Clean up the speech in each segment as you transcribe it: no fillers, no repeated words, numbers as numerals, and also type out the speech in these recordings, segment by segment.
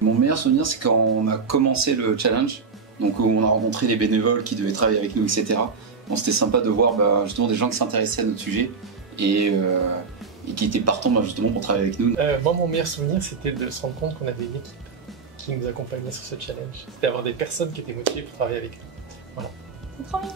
Mon meilleur souvenir, c'est quand on a commencé le challenge, donc où on a rencontré les bénévoles qui devaient travailler avec nous, etc. Bon, c'était sympa de voir justement des gens qui s'intéressaient à notre sujet et qui étaient partants justement pour travailler avec nous. Moi, mon meilleur souvenir, c'était de se rendre compte qu'on avait une équipe qui nous accompagnait sur ce challenge. C'était d'avoir des personnes qui étaient motivées pour travailler avec nous. Voilà. C'est trop mignon.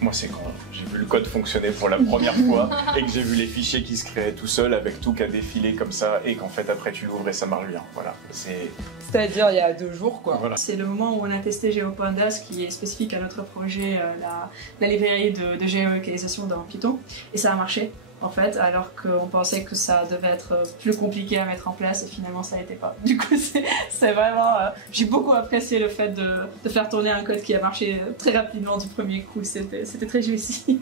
Moi, c'est quand j'ai vu le code fonctionner pour la première fois et que j'ai vu les fichiers qui se créaient tout seuls avec tout qui a défilé comme ça et qu'en fait après tu l'ouvres et ça marche bien. Voilà. C'est-à-dire il y a 2 jours quoi. Voilà. C'est le moment où on a testé GeoPandas qui est spécifique à notre projet, la librairie de géolocalisation dans Python, et ça a marché. En fait, alors qu'on pensait que ça devait être plus compliqué à mettre en place et finalement ça n'était pas. Du coup, c'est vraiment... j'ai beaucoup apprécié le fait de faire tourner un code qui a marché très rapidement du premier coup. C'était très jouissif.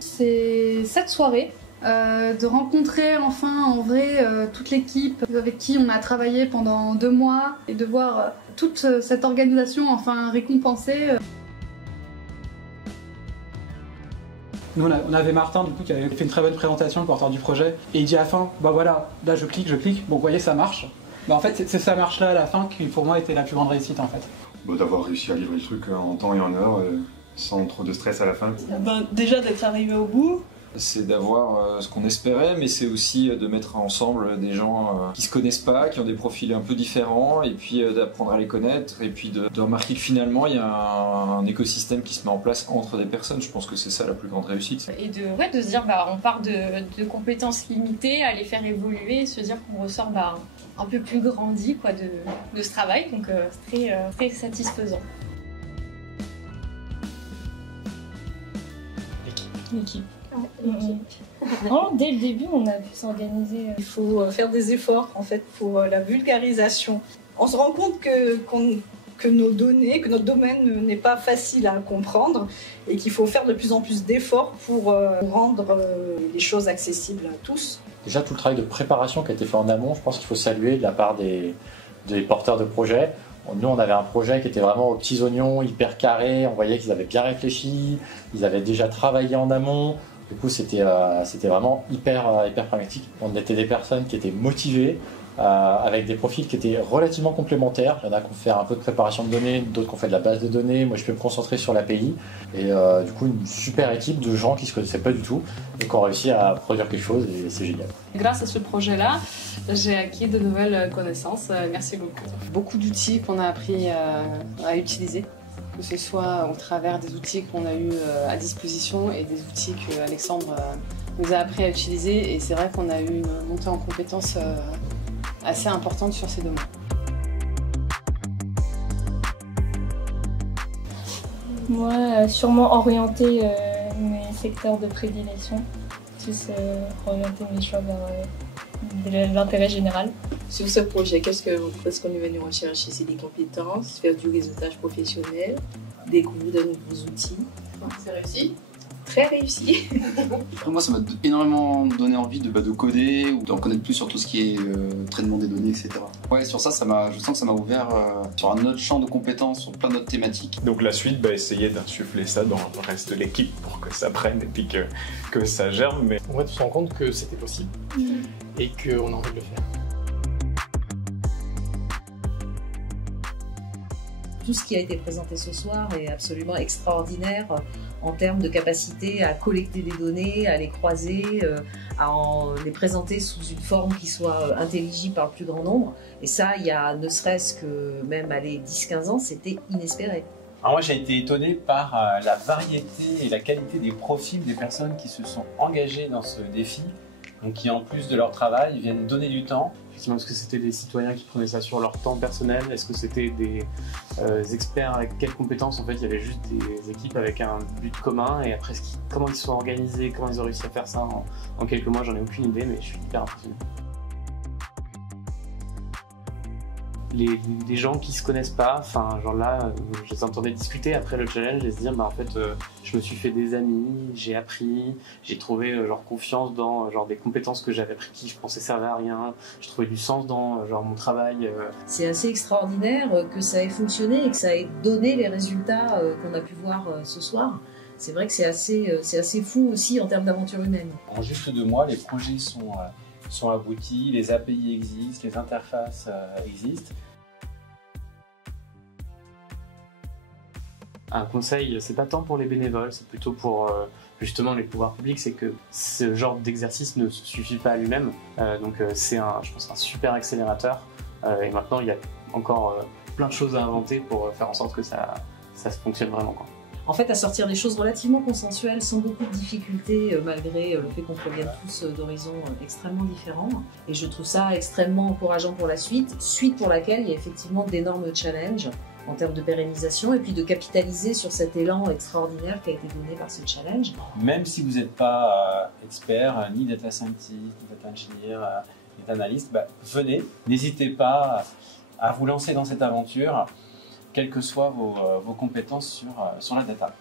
C'est cette soirée, de rencontrer enfin en vrai toute l'équipe avec qui on a travaillé pendant 2 mois et de voir toute cette organisation enfin récompensée. Nous on avait Martin du coup qui avait fait une très bonne présentation, le porteur du projet, et il dit à la fin, bah voilà, là je clique, bon vous voyez ça marche. Bah en fait c'est ça marche là à la fin qui pour moi était la plus grande réussite en fait. Bon, d'avoir réussi à livrer le truc en temps et en heure, sans trop de stress à la fin. Déjà d'être arrivé au bout. C'est d'avoir ce qu'on espérait, mais c'est aussi de mettre ensemble des gens qui se connaissent pas, qui ont des profils un peu différents, et puis d'apprendre à les connaître, et puis de remarquer que finalement il y a un écosystème qui se met en place entre des personnes. Je pense que c'est ça la plus grande réussite. Et de se dire on part de compétences limitées à les faire évoluer, et se dire qu'on ressort un peu plus grandi quoi, de ce travail, donc c'est très satisfaisant. L'équipe. Dès le début, on a pu s'organiser. Il faut faire des efforts en fait pour la vulgarisation. On se rend compte que nos données, que notre domaine n'est pas facile à comprendre et qu'il faut faire de plus en plus d'efforts pour rendre les choses accessibles à tous. Déjà tout le travail de préparation qui a été fait en amont, je pense qu'il faut saluer de la part des porteurs de projets. Nous, on avait un projet qui était vraiment aux petits oignons, hyper carré. On voyait qu'ils avaient bien réfléchi, ils avaient déjà travaillé en amont. Du coup, c'était vraiment hyper pragmatique. On était des personnes qui étaient motivées, avec des profils qui étaient relativement complémentaires. Il y en a qui ont fait un peu de préparation de données, d'autres qui ont fait de la base de données. Moi, je peux me concentrer sur l'API. Et du coup, une super équipe de gens qui ne se connaissaient pas du tout et qui ont réussi à produire quelque chose et c'est génial. Grâce à ce projet-là, j'ai acquis de nouvelles connaissances. Merci beaucoup. Beaucoup d'outils qu'on a appris à utiliser, que ce soit au travers des outils qu'on a eu à disposition et des outils que Alexandre nous a appris à utiliser. Et c'est vrai qu'on a eu une montée en compétences assez importante sur ces domaines. Moi, sûrement orienter mes secteurs de prédilection, plus orienter mes choix vers l'intérêt général. Sur ce projet, qu'est-ce qu'on est venu rechercher? C'est des compétences, faire du réseautage professionnel, découvrir de nouveaux outils. C'est réussi? Très réussi. Moi, ça m'a énormément donné envie de coder ou d'en connaître plus sur tout ce qui est traitement des données, etc. Ouais, sur ça, je sens que ça m'a ouvert sur un autre champ de compétences, sur plein d'autres thématiques. Donc la suite, essayer d'insuffler ça dans le reste de l'équipe pour que ça prenne et puis que ça germe. Mais on se rend compte que c'était possible et qu'on a envie de le faire. Tout ce qui a été présenté ce soir est absolument extraordinaire en termes de capacité à collecter des données, à les croiser, à les présenter sous une forme qui soit intelligible par le plus grand nombre. Et ça, il y a ne serait-ce que même 10-15 ans, c'était inespéré. Alors moi, j'ai été étonné par la variété et la qualité des profils des personnes qui se sont engagées dans ce défi, donc qui en plus de leur travail viennent donner du temps. Est-ce que c'était des citoyens qui prenaient ça sur leur temps personnel? Est-ce que c'était des experts avec quelles compétences? En fait, il y avait juste des équipes avec un but commun et après, comment ils sont organisés, comment ils ont réussi à faire ça en quelques mois, j'en ai aucune idée, mais je suis hyper impressionné. Les gens qui se connaissent pas, genre là, je les entendais discuter après le challenge et se dire, en fait, je me suis fait des amis, j'ai appris, j'ai trouvé confiance dans des compétences que j'avais appris qui je pensais servir à rien, j'ai trouvé du sens dans mon travail. C'est assez extraordinaire que ça ait fonctionné et que ça ait donné les résultats qu'on a pu voir ce soir. C'est vrai que c'est assez fou aussi en termes d'aventure humaine. En juste 2 mois, les projets sont sont aboutis, les API existent, les interfaces existent. Un conseil, c'est pas tant pour les bénévoles, c'est plutôt pour justement les pouvoirs publics, c'est que ce genre d'exercice ne suffit pas à lui-même. Donc c'est je pense un super accélérateur. Et maintenant, il y a encore plein de choses à inventer pour faire en sorte que ça fonctionne vraiment, quoi. En fait, à sortir des choses relativement consensuelles, sans beaucoup de difficultés, malgré le fait qu'on provienne tous d'horizons extrêmement différents. Et je trouve ça extrêmement encourageant pour la suite pour laquelle il y a effectivement d'énormes challenges en termes de pérennisation et puis de capitaliser sur cet élan extraordinaire qui a été donné par ce challenge. Même si vous n'êtes pas expert, ni data scientist, ni data engineer, ni data analyst, venez, n'hésitez pas à vous lancer dans cette aventure, quelles que soient vos compétences sur la data.